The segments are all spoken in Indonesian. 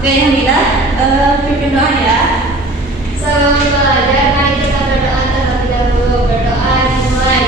Oke, Hamidah, pimpin doa ya. Selamat belajar, mari kita berdoa terlebih dahulu. Berdoa dimulai.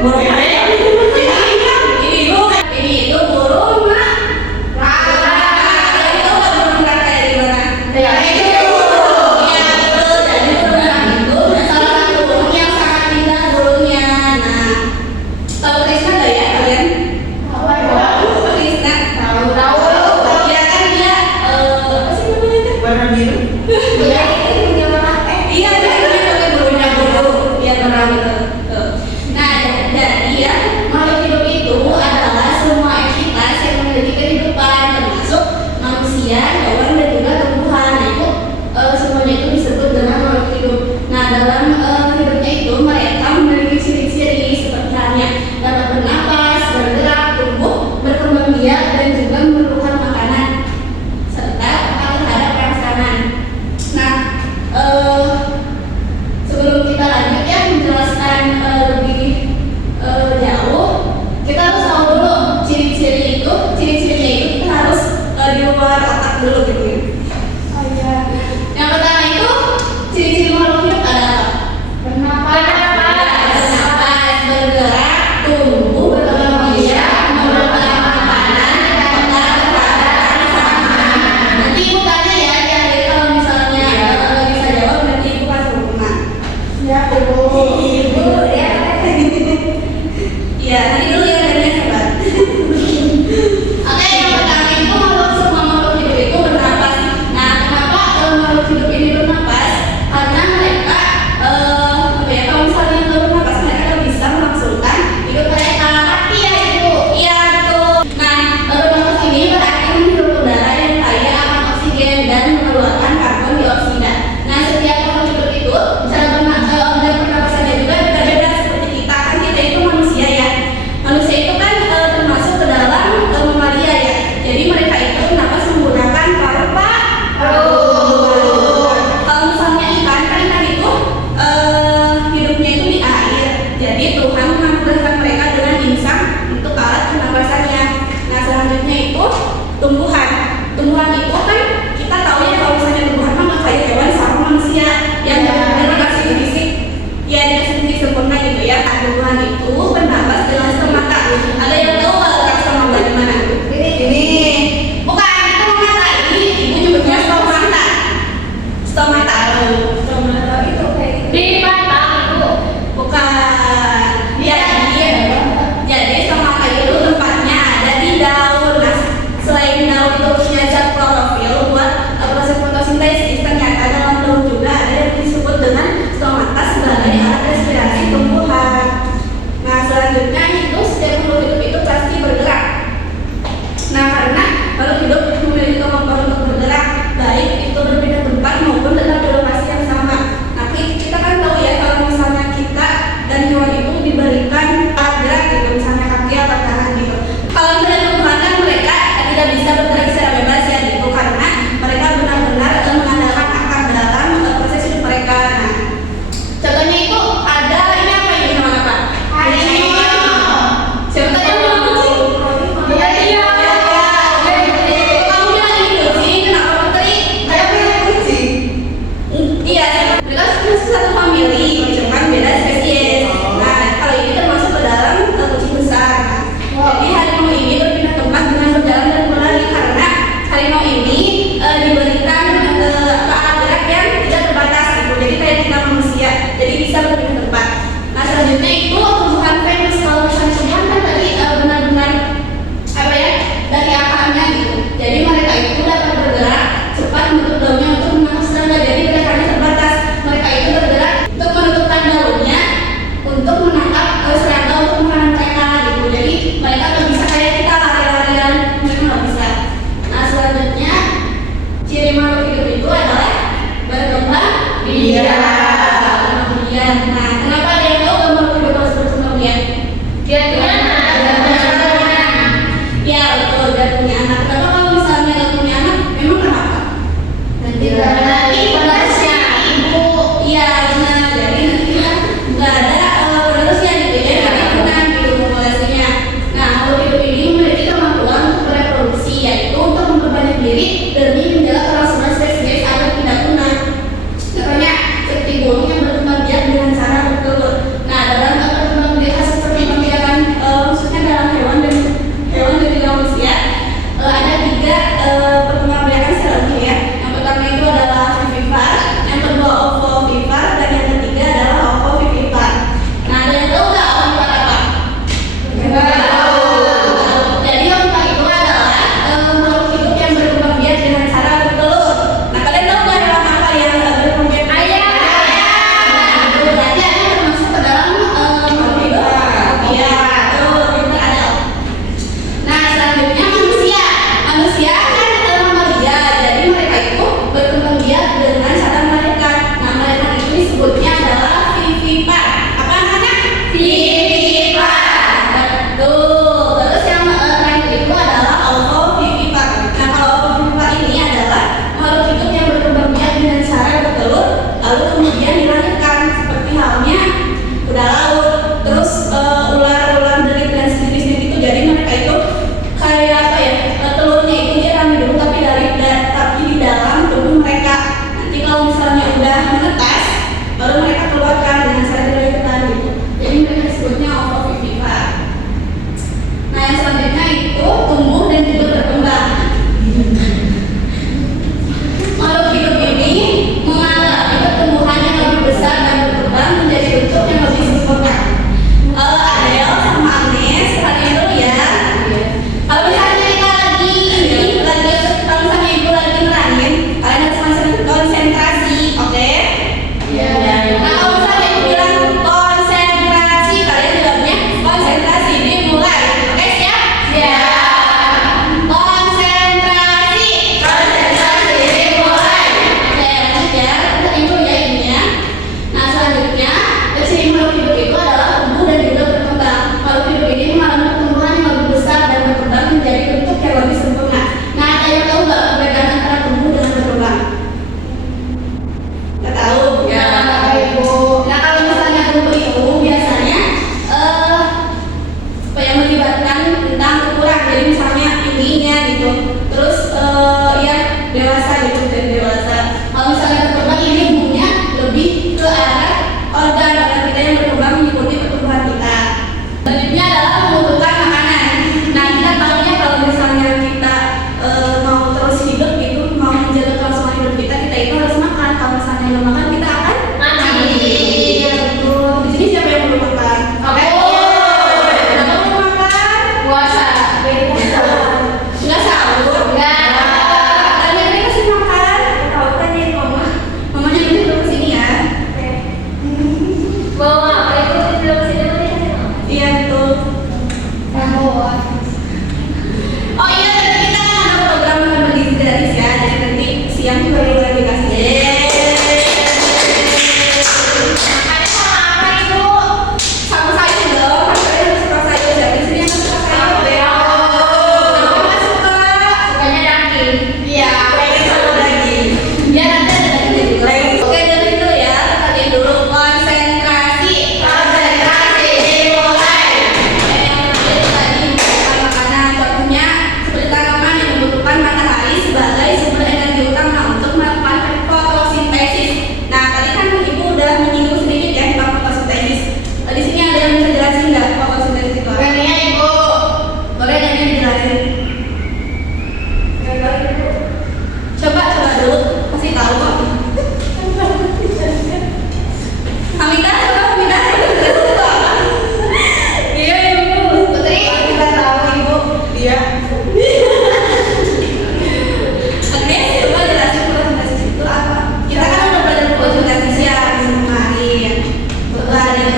Burung Ibu, dia apa? Iya, nanti dulu ya dari sahabat. Oke, yang pertama itu semua makhluk hidup itu bernapas. Nah, kenapa makhluk hidup ini bernapas? Karena mereka kalau misalnya nggak bernapas, mereka nggak bisa melangsungkan hidup mereka. Tapi ya ibu. Iya betul. Nah, bernapas ini berarti menghirup udara yang kaya akan oksigen dan mengeluarkan karbon dioksida. Nah, setiap makhluk hidup itu cara dan pernapasannya juga berbeda seperti kita. Kan kita itu manusia ya. Manusia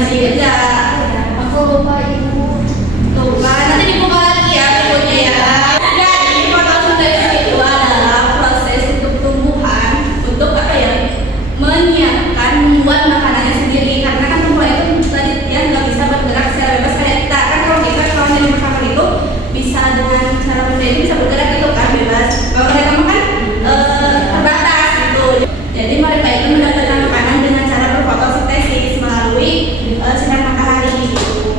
masih ingat nggak? Aku lupa ibu. Lupa, nanti dibuka lagi ya bukunya ya. Jadi fotosintesis itu adalah proses untuk tumbuhan untuk apa ya? Menyiapkan membuat makanannya sendiri. Karena kan tumbuhan itu tadi ya nggak bisa bergerak secara bebas kayak kita. Kan kalau kita kalau yang makan itu bisa dengan cara berdiri bisa bergerak gitu kan bebas. Kalau mereka makan terbatas gitu. Jadi mereka itu mendapatkan makanan dengan cara berfotosintesis melalui sinar matahari gitu.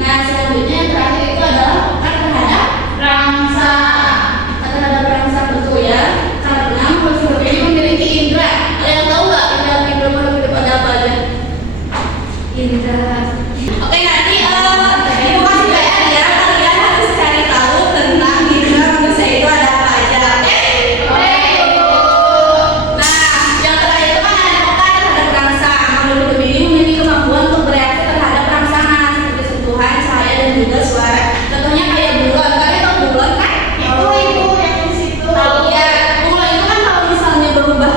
Nah, selanjutnya yang terakhir itu adalah pekan terhadap rangsang. Pekan terhadap rangsang betul ya. Karena makhluk hidup ini memiliki indera. Ada yang tahu nggak indera makhluk hidup ada apa aja? Indra. Oke, nanti ibu kasih PR ya. Kalian harus cari tahu tentang indera manusia itu ada apa aja. Oke? Nah, yang terakhir itu kan ada pekan terhadap rangsang. Makhluk hidup ini memiliki kemampuan untuk bereaksi terhadap rangsangan seperti sentuhan, cahaya dan juga suara. Contohnya kayak bunglon. Kalian tahu bunglon kan? Itu ibu yang di situ. Iya, bunglon itu kan kalau misalnya berubah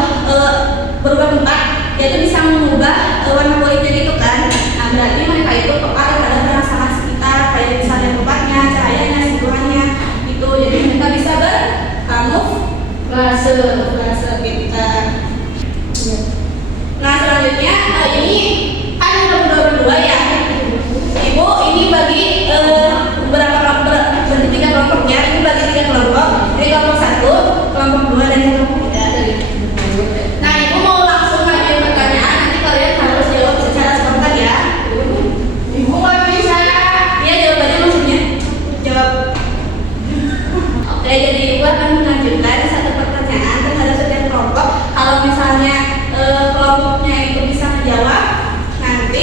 tempat, dia itu bisa mengubah warna kulitnya gitu kan. Nah, berarti mereka itu peka terhadap rangsangan sekitar, kayak misalnya tempatnya, cahayanya, sentuhannya gitu. Jadi mereka bisa berkamuflase kita. Nah, selanjutnya ini kan udah berdua ya. Ibu ini bagi berapa kelompok? Berarti 3 kelompok ya. Ini bagi 3 kelompok. Jadi kelompok 1, kelompok 2 dan kelompok 3. Nah, ibu mau langsung ngajuin pertanyaan. Nanti kalian harus jawab secara spontan ya. Ibu nggak bisa. Iya, jawabannya maksudnya jawab. Oke, jadi ibu akan mengajukan satu pertanyaan terhadap setiap kelompok. Kalau misalnya kelompoknya itu bisa menjawab, nanti